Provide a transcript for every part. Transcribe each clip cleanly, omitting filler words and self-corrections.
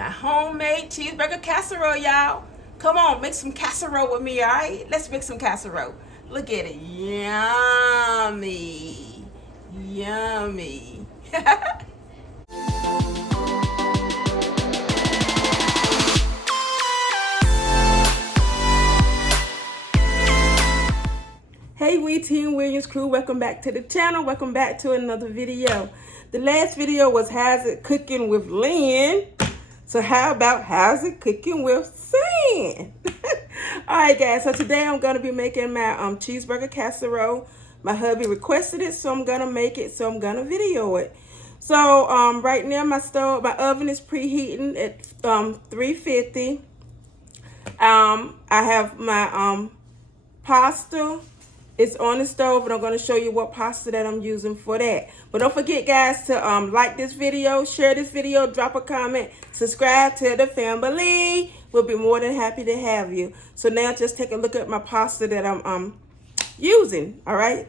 my homemade cheeseburger casserole, y'all. Come on, make some casserole with me, all right? Let's make some casserole. Look at it. Yummy. Yummy. Hey, we Team Williams crew, welcome back to the channel. Welcome back to another video. The last video was how's it cooking with Lynn. So how about how's it cooking with San? Alright guys, so today I'm going to be making my cheeseburger casserole. My hubby requested it, so I'm going to make it, so I'm going to video it. So right now my oven is preheating at 350. I have my pasta. It's on the stove, and I'm going to show you what pasta that I'm using for that. But don't forget, guys, to like this video, share this video, drop a comment, subscribe to the family. We'll be more than happy to have you. So now just take a look at my pasta that I'm using, all right?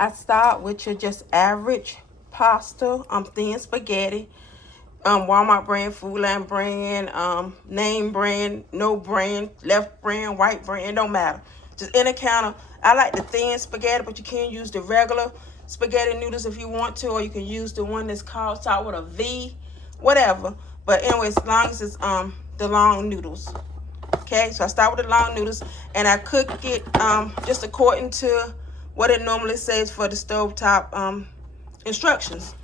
I start with your just average pasta, thin spaghetti, Walmart brand, Food Line brand, name brand, no brand, left brand, white brand, don't matter. Just any kind of, I like the thin spaghetti, but you can use the regular spaghetti noodles if you want to, or you can use the one that's called start with a V, whatever. But anyway, as long as it's the long noodles. Okay, so I start with the long noodles, and I cook it just according to what it normally says for the stovetop instructions.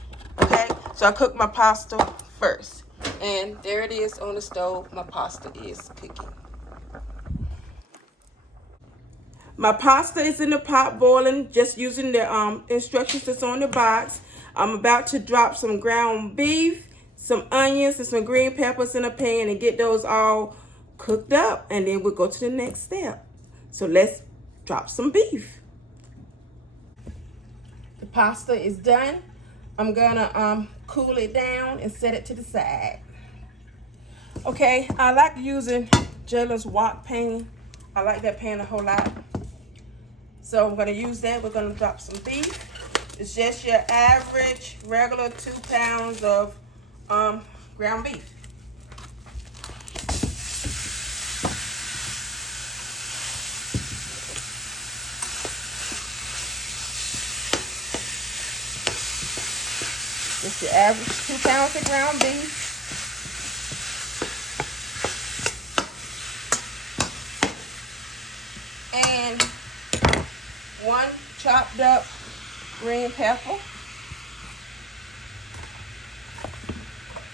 Okay, so I cook my pasta first, and there it is on the stove. My pasta is cooking. My pasta is in the pot boiling, just using the instructions that's on the box. I'm about to drop some ground beef, some onions, and some green peppers in a pan and get those all cooked up. And then we'll go to the next step. So let's drop some beef. The pasta is done. I'm gonna cool it down and set it to the side. Okay, I like using Jayla's wok pan. I like that pan a whole lot. So I'm going to use that. We're going to drop some beef. It's just your average, regular 2 pounds of ground beef. Just your average 2 pounds of ground beef. And 1 chopped up green pepper,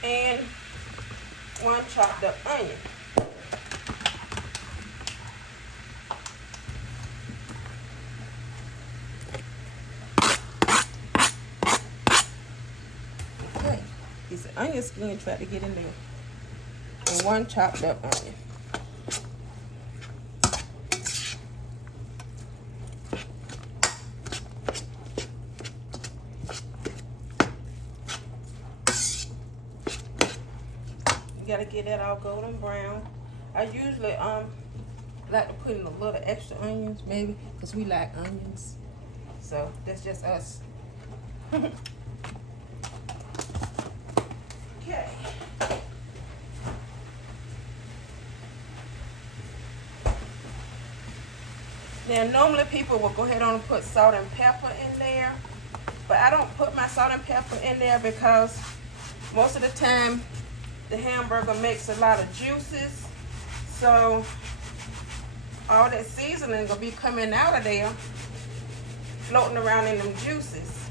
and 1 chopped up onion. Okay, these onion skin try to get in there, and 1 chopped up onion. You gotta get that all golden brown. I usually like to put in a little extra onions, maybe, because we like onions. So that's just us. Okay. Now normally people will go ahead on and put salt and pepper in there, but I don't put my salt and pepper in there because most of the time the hamburger makes a lot of juices, so all that seasoning gonna be coming out of there, floating around in them juices.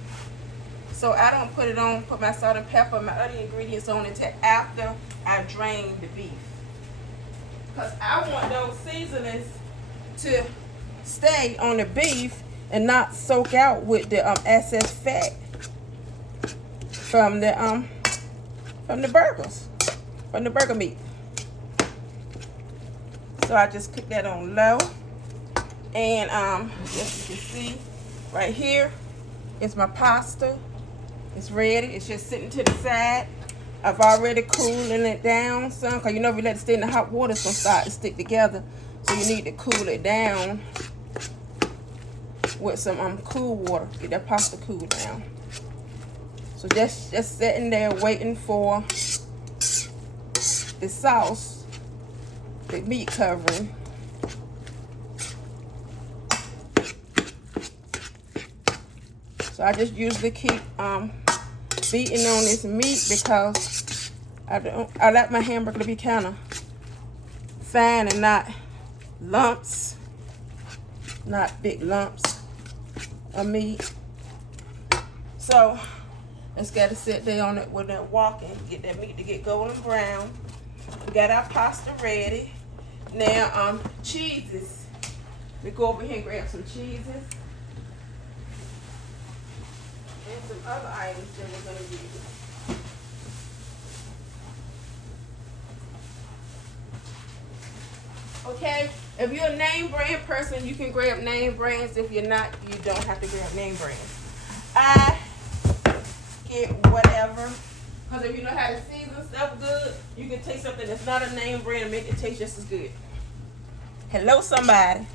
So I don't put my salt and pepper, my other ingredients on until after I drain the beef, because I want those seasonings to stay on the beef and not soak out with the excess fat from the burgers. From the burger meat. So I just cook that on low. And as you can see right here, it's my pasta. It's ready. It's just sitting to the side. I've already cooling it down some, because you know if you let it stay in the hot water, it's gonna start to stick together. So you need to cool it down with some cool water. Get that pasta cooled down. So just sitting there waiting for the sauce, the meat covering. So I just usually keep beating on this meat because I like my hamburger to be kind of fine and not lumps, not big lumps of meat. So let's get to sit there on it with that walking, get that meat to get golden brown. We got our pasta ready. Now cheeses. We go over here and grab some cheeses and some other items that we're gonna use. Okay, if you're a name brand person, you can grab name brands. If you're not, you don't have to grab name brands. I get whatever, because if you know how to season stuff good, you can take something that's not a name brand and make it taste just as good. Hello, somebody.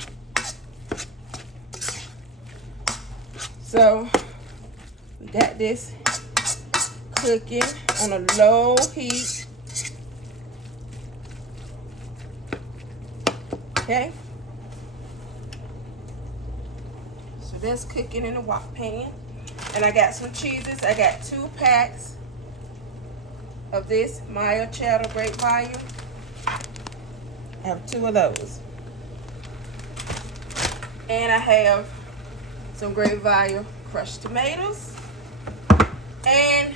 So we got this cooking on a low heat. Okay, so that's cooking in the wok pan. And I got some cheeses. I got 2 packs of this mild cheddar great value. I have 2 of those. And I have some great value crushed tomatoes and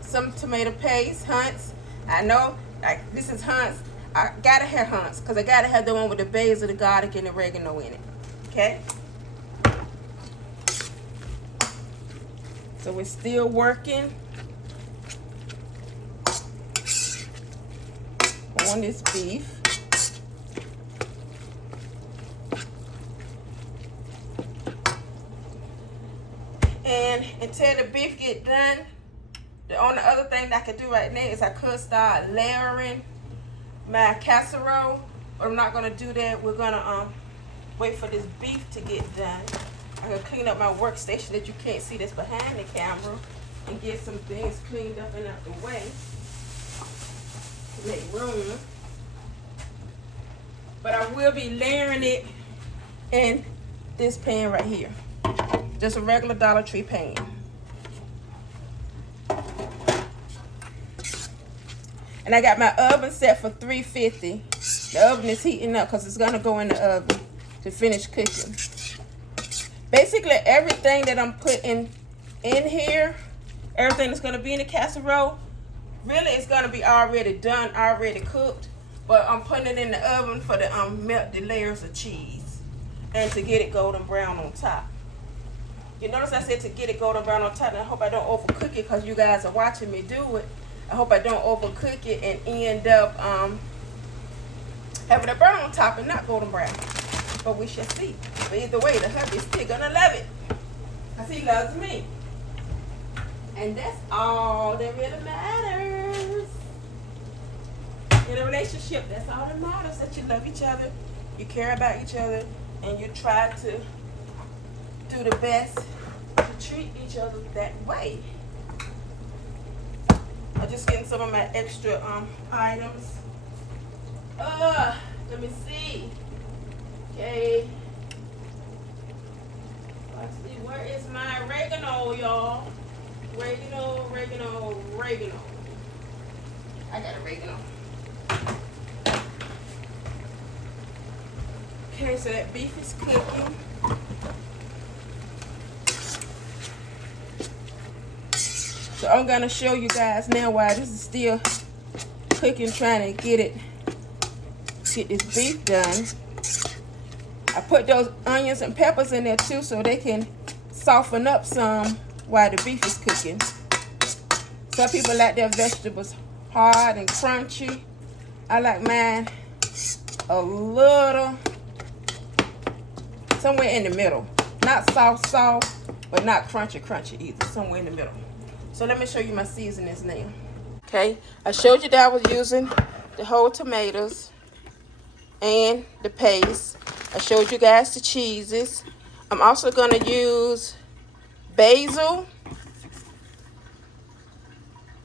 some tomato paste, Hunt's. I know, like, this is Hunt's. I gotta have Hunt's because I gotta have the one with the basil, the garlic, and the oregano in it. Okay? So we're still working on this beef. And until the beef get done, the only other thing that I could do right now is I could start layering my casserole, but I'm not gonna do that. We're gonna wait for this beef to get done. I'm gonna clean up my workstation that you can't see that's behind the camera and get some things cleaned up and out the way to make room. But I will be layering it in this pan right here. Just a regular Dollar Tree pan. And I got my oven set for 350. The oven is heating up because it's gonna go in the oven to finish cooking. Basically, everything that I'm putting in here, everything that's gonna be in the casserole, really is gonna be already done, already cooked. But I'm putting it in the oven for the melt the layers of cheese and to get it golden brown on top. You notice I said to get it golden brown on top, and I hope I don't overcook it because you guys are watching me do it. I hope I don't overcook it and end up having a burn on top and not golden brown. But we shall see. But either way, the hubby's still gonna love it because he loves me. And that's all that really matters. In a relationship, that's all that matters, that you love each other, you care about each other, and you try to do the best to treat each other that way. I'm just getting some of my extra items. Let me see. Okay. Let's see, where is my oregano, y'all? Oregano. I got oregano. Okay, so that beef is cooking. So I'm gonna show you guys now why this is still cooking, trying to get this beef done. I put those onions and peppers in there too so they can soften up some while the beef is cooking. Some people like their vegetables hard and crunchy. I like mine a little somewhere in the middle. Not soft, but not crunchy either. Somewhere in the middle. So let me show you my seasonings now. Okay, I showed you that I was using the whole tomatoes and the paste. I showed you guys the cheeses. I'm also gonna use basil,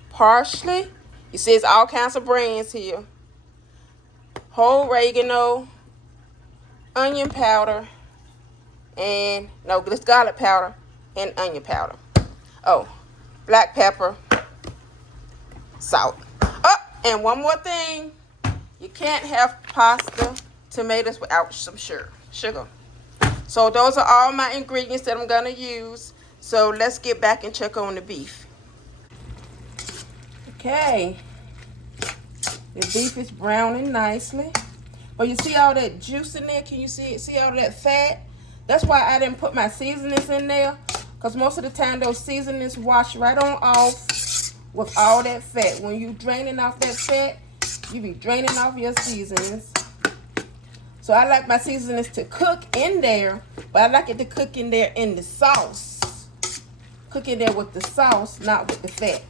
parsley, You see, it's all kinds of brands here. Whole oregano, onion powder, and no, this garlic powder and onion powder. Oh, black pepper, salt. Oh, and one more thing. You can't have pasta, tomatoes without some sugar. So those are all my ingredients that I'm going to use. So let's get back and check on the beef. Okay. The beef is browning nicely. But you see all that juice in there? Can you see it? See all that fat? That's why I didn't put my seasonings in there. Because most of the time those seasonings wash right on off with all that fat. When you draining off that fat, you be draining off your seasonings. So I like my seasonings to cook in there, but I like it to cook in there in the sauce. Cook in there with the sauce, not with the fat.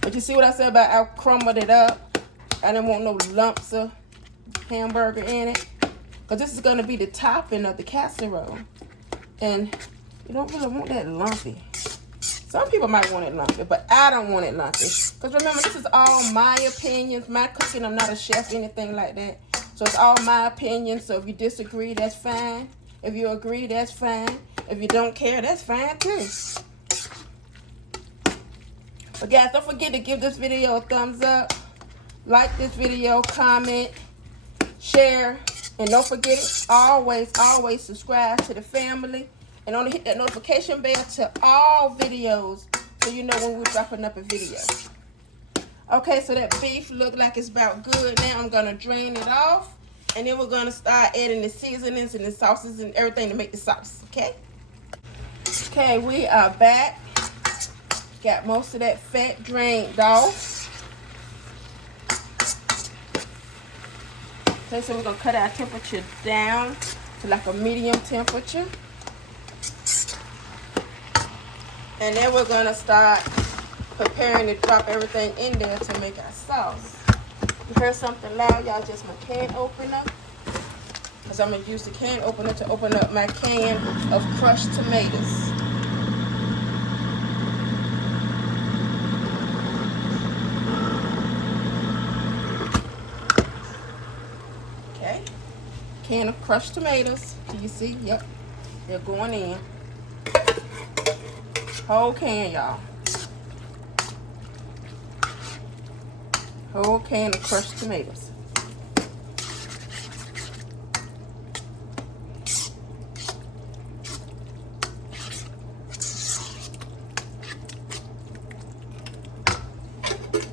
But you see what I said about I crumbled it up? I didn't want no lumps of hamburger in it. Because this is going to be the topping of the casserole. And you don't really want that lumpy. Some people might want it lumpy, but I don't want it lumpy. Because remember, this is all my opinions. My cooking, I'm not a chef, anything like that. So it's all my opinion. So if you disagree, that's fine. If you agree, that's fine. If you don't care, that's fine too. But guys, don't forget to give this video a thumbs up. Like this video, comment, share. And don't forget, always subscribe to the family. And only hit that notification bell to all videos so you know when we're dropping up a video. Okay, so that beef look like it's about good. Now I'm going to drain it off. And then we're going to start adding the seasonings and the sauces and everything to make the sauce. Okay? Okay, we are back. Got most of that fat drained off. Okay, so we're going to cut our temperature down to like a medium temperature. And then we're going to start preparing to drop everything in there to make our sauce. You heard something loud, y'all, just my can opener. Because I'm going to use the can opener to open up my can of crushed tomatoes. Okay. Can of crushed tomatoes. Do you see? Yep. They're going in. Whole can, y'all. Whole can of crushed tomatoes.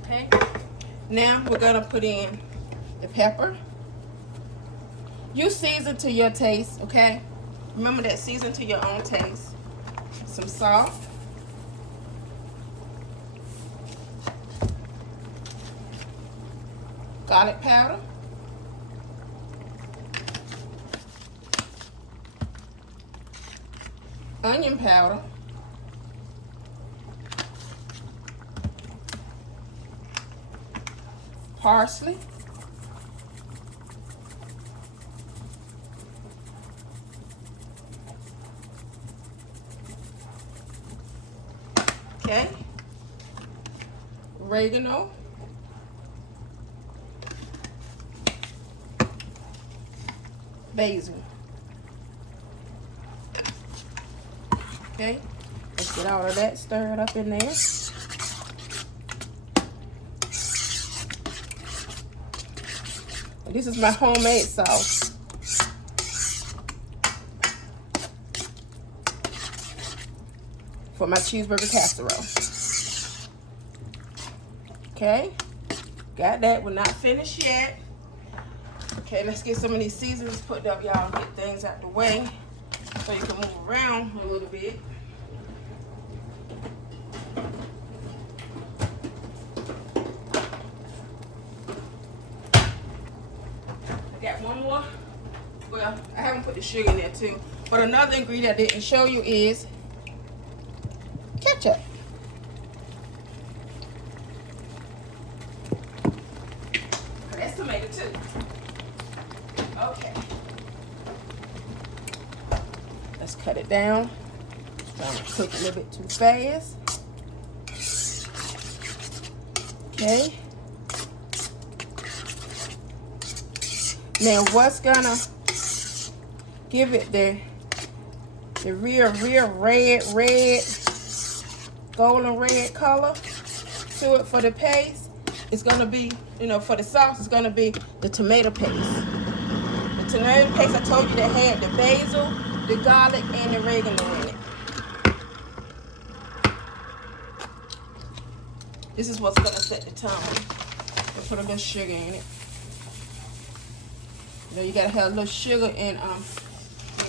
Okay. Now we're gonna put in the pepper. You season to your taste, okay? Remember that, season to your own taste. Some salt. Garlic powder. Onion powder. Parsley. Okay. Oregano. Basil. Okay, let's get all of that stirred up in there. And this is my homemade sauce. For my cheeseburger casserole. Okay, got that. We're not finished yet. Okay, let's get some of these seasonings put up, y'all. Get things out the way so you can move around a little bit. I got one more. Well, I haven't put the sugar in there too. But another ingredient I didn't show you is ketchup. That's tomato too. Okay. Let's cut it down Trying to cook a little bit too fast. Okay. Now what's gonna give it the real red, golden red color to it for the paste? It's gonna be, for the sauce, it's gonna be the tomato paste. The tomato paste I told you that had the basil, the garlic, and the oregano in it. This is what's gonna set the tone. And put a little sugar in it. You gotta have a little sugar and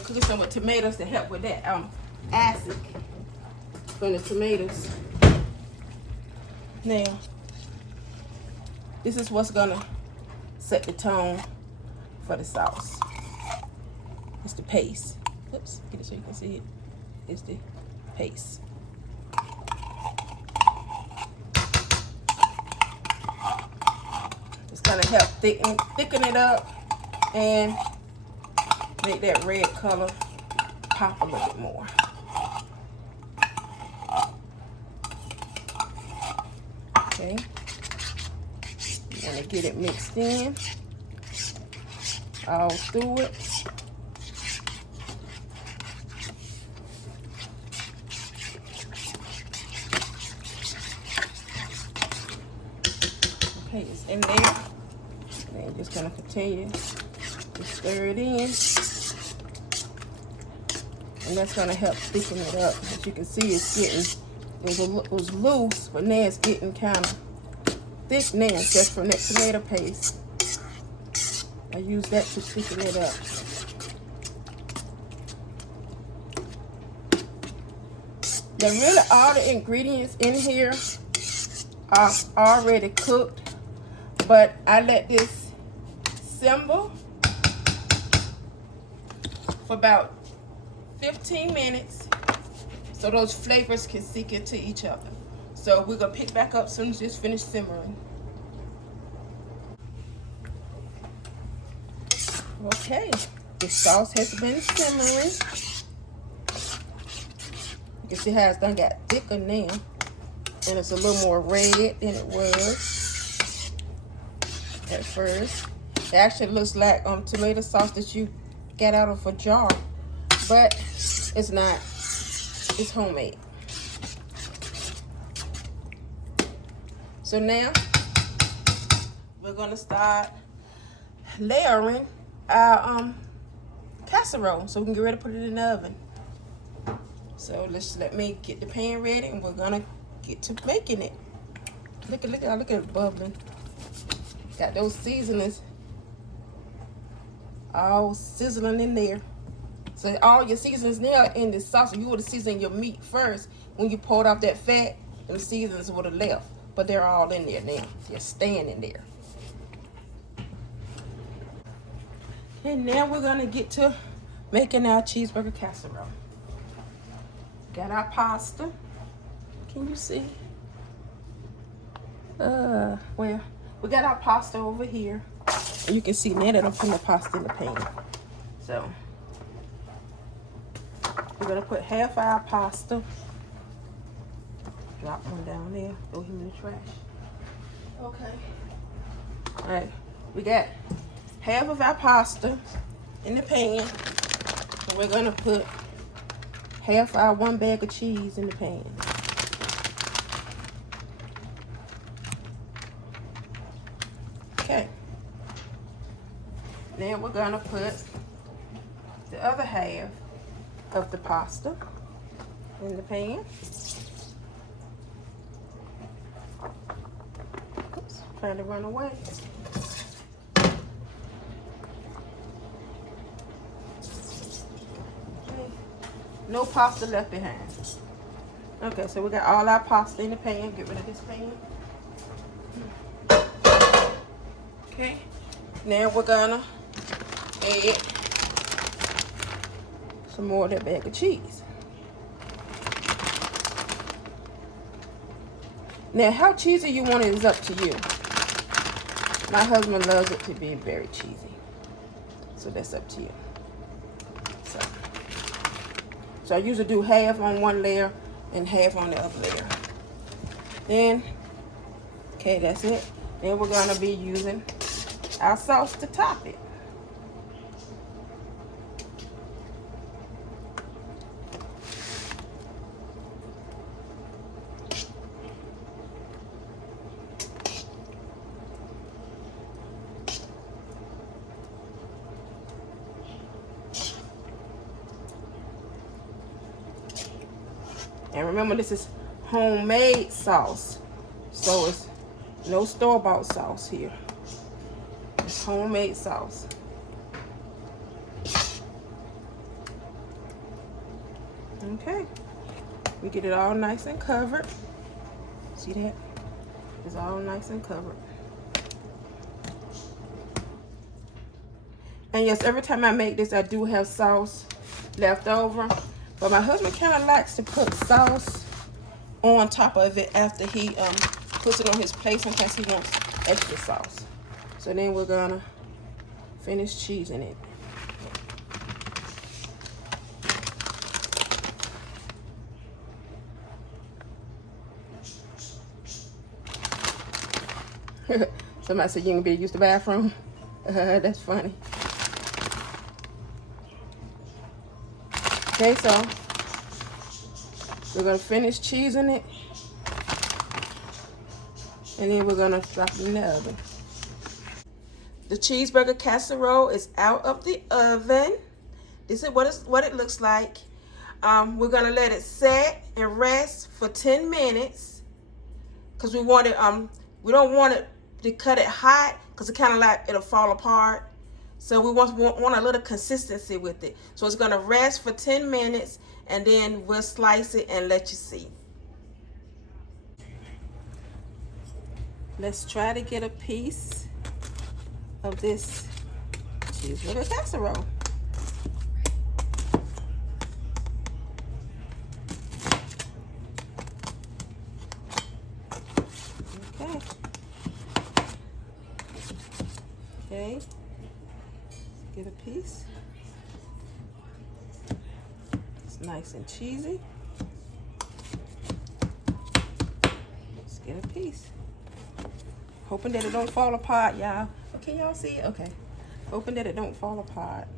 cooking some with tomatoes to help with that acid from the tomatoes. Now, this is what's gonna set the tone for the sauce. It's the paste. Oops, get it so you can see it. It's the paste. It's gonna help thicken it up and make that red color pop a little bit more. Okay. You want to get it mixed in all through it. Okay, it's in there. And you're just going to continue to stir it in. And that's going to help thicken it up. As you can see, it's getting, it was loose, but now it's getting kind of thick now, just from that tomato paste. I use that to thicken it up. Now, really, all the ingredients in here are already cooked, but I let this simmer for about 15 minutes so those flavors can sink into each other. So we're gonna pick back up as soon as it's finished simmering. Okay, the sauce has been simmering. You can see how it's done got thicker now, and it's a little more red than it was at first. It actually looks like tomato sauce that you get out of a jar, but it's not. It's homemade. So now we're gonna start layering our casserole so we can get ready to put it in the oven. So let me get the pan ready, and we're gonna get to making it. Look at it bubbling. Got those seasonings all sizzling in there. So all your seasonings now in the sauce. You would have seasoned your meat first when you poured off that fat, and the seasonings would have left. But they're all in there now. They're staying in there. And now we're gonna get to making our cheeseburger casserole. Got our pasta. Can you see? Well, we got our pasta over here. And you can see now that I'm putting the pasta in the pan. So we're gonna put half our pasta. Drop one down there. Throw him in the trash. Okay. All right. We got half of our pasta in the pan. And we're gonna put half our 1 bag of cheese in the pan. Okay. Now we're gonna put the other half of the pasta in the pan. Oops, trying to run away. Okay. No pasta left behind. Okay, so we got all our pasta in the pan. Get rid of this pan. Okay. Now we're gonna add some more of that bag of cheese. Now, how cheesy you want it is up to you. My husband loves it to be very cheesy, so that's up to you. So I usually do half on one layer and half on the other layer. Then, okay, that's it. Then we're gonna be using our sauce to top it. And remember, this is homemade sauce, so it's no store-bought sauce here. It's homemade sauce. Okay, we get it all nice and covered. See that? It's all nice and covered. And yes, every time I make this, I do have sauce left over. But my husband kind of likes to put sauce on top of it after he puts it on his plate. Sometimes he wants extra sauce. So then we're gonna finish cheesing it. Somebody said you can be use the bathroom. That's funny. Okay, so we're gonna finish cheesing it, and then we're gonna drop it in the oven. The cheeseburger casserole is out of the oven. This is what it looks like. We're gonna let it set and rest for 10 minutes because we want it. We don't want it to cut it hot because it kind of like it'll fall apart. So we want a little consistency with it. So it's gonna rest for 10 minutes and then we'll slice it and let you see. Let's try to get a piece of this cheeseburger casserole. Okay. Okay. Get a piece. It's nice and cheesy. Let's get a piece. Hoping that it don't fall apart, y'all. Can y'all see it? Okay. Hoping that it don't fall apart.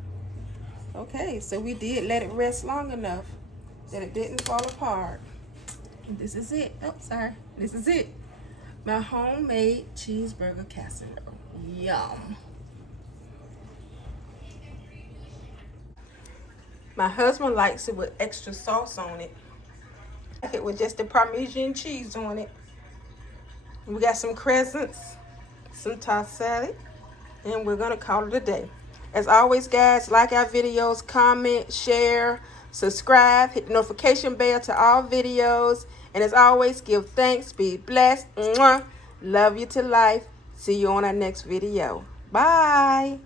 Okay, so we did let it rest long enough that it didn't fall apart. And this is it. Oh, sorry. This is it. My homemade cheeseburger casserole. Yum. My husband likes it with extra sauce on it. I like it with just the Parmesan cheese on it. We got some crescents, some tossed salad, and we're gonna call it a day. As always, guys, like our videos, comment, share, subscribe, hit the notification bell to all videos, and as always, give thanks, be blessed. Mwah. Love you to life. See you on our next video. Bye.